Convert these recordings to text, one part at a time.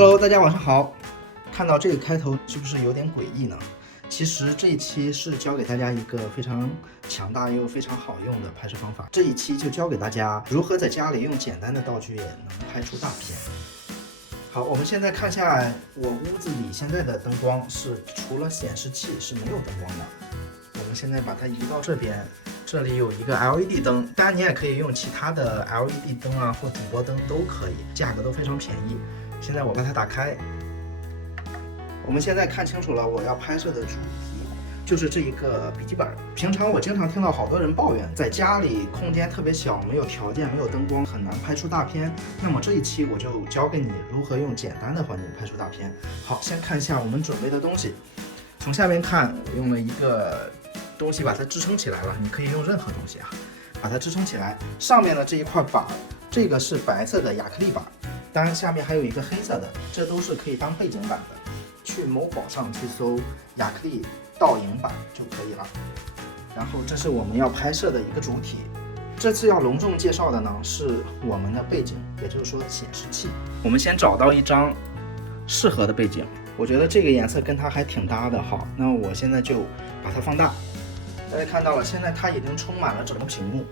Hello，大家晚上好。看到这个开头是不是有点诡异呢？其实这一期是教给大家一个非常强大又非常好用的拍摄方法。这一期就教给大家如何在家里用简单的道具也能拍出大片。好，我们现在看下我屋子里现在的灯光是除了显示器是没有灯光的。我们现在把它移到这边，这里有一个 LED 灯，当然你也可以用其他的 LED 灯啊或主播灯都可以，价格都非常便宜。现在我把它打开，我们现在看清楚了我要拍摄的主题，就是这一个笔记本。平常我经常听到好多人抱怨，在家里空间特别小，没有条件，没有灯光，很难拍出大片。那么这一期我就教给你如何用简单的环境拍出大片。好，先看一下我们准备的东西。从下面看，我用了一个东西把它支撑起来了，你可以用任何东西啊，把它支撑起来。上面的这一块板，这个是白色的亚克力板。当然，下面还有一个黑色的，这都是可以当背景板的。去某宝上去搜亚克力倒影板就可以了。然后，这是我们要拍摄的一个主体。这次要隆重介绍的呢，是我们的背景，也就是说显示器。我们先找到一张适合的背景，我觉得这个颜色跟它还挺搭的。好，那我现在就把它放大。大家看到了，现在它已经充满了整个屏幕。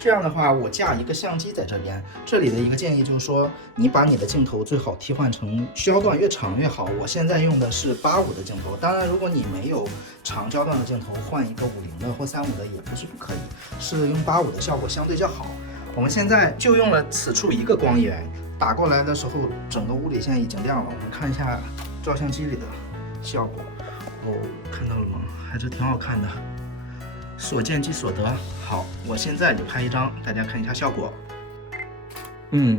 这样的话，我架一个相机在这边。这里的一个建议就是说，你把你的镜头最好替换成焦段越长越好。我现在用的是85的镜头，当然如果你没有长焦段的镜头，换一个50的或35的也不是不可以，是用85的效果相对较好。我们现在就用了此处一个光源，打过来的时候，整个屋里现在已经亮了。我们看一下照相机里的效果。哦，看到了吗？还是挺好看的。所见即所得。好，我现在就拍一张，大家看一下效果。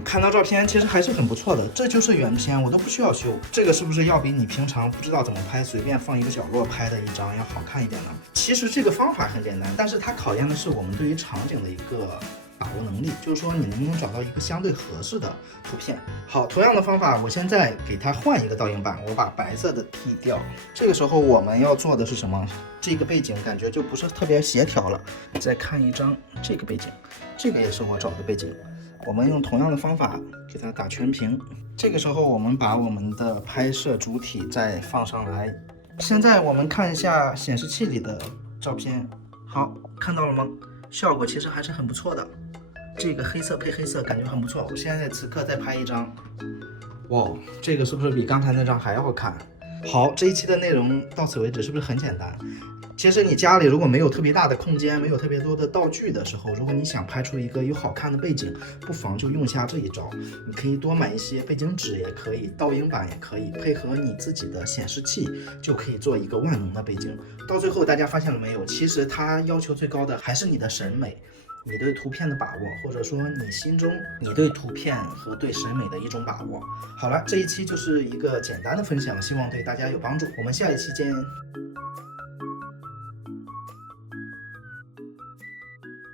看到照片其实还是很不错的，这就是原片，我都不需要修。这个是不是要比你平常不知道怎么拍，随便放一个角落拍的一张要好看一点呢？其实这个方法很简单，但是它考验的是我们对于场景的一个把握能力，就是说你能不能找到一个相对合适的图片。好，同样的方法，我现在给它换一个倒影板，我把白色的剃掉。这个时候我们要做的是什么？这个背景感觉就不是特别协调了。再看一张这个背景，这个也是我找的背景。我们用同样的方法给它打全屏。这个时候我们把我们的拍摄主体再放上来。现在我们看一下显示器里的照片。好，看到了吗？效果其实还是很不错的。这个黑色配黑色感觉很不错。我现在此刻再拍一张。哇，这个是不是比刚才那张还要好看？好，这一期的内容到此为止，是不是很简单？其实你家里如果没有特别大的空间，没有特别多的道具的时候，如果你想拍出一个有好看的背景，不妨就用下这一招。你可以多买一些背景纸，也可以倒影板，也可以配合你自己的显示器，就可以做一个万能的背景。到最后大家发现了没有？其实它要求最高的还是你的审美。你对图片的把握，或者说你心中你对图片和对审美的一种把握。好了，这一期就是一个简单的分享，希望对大家有帮助。我们下一期见。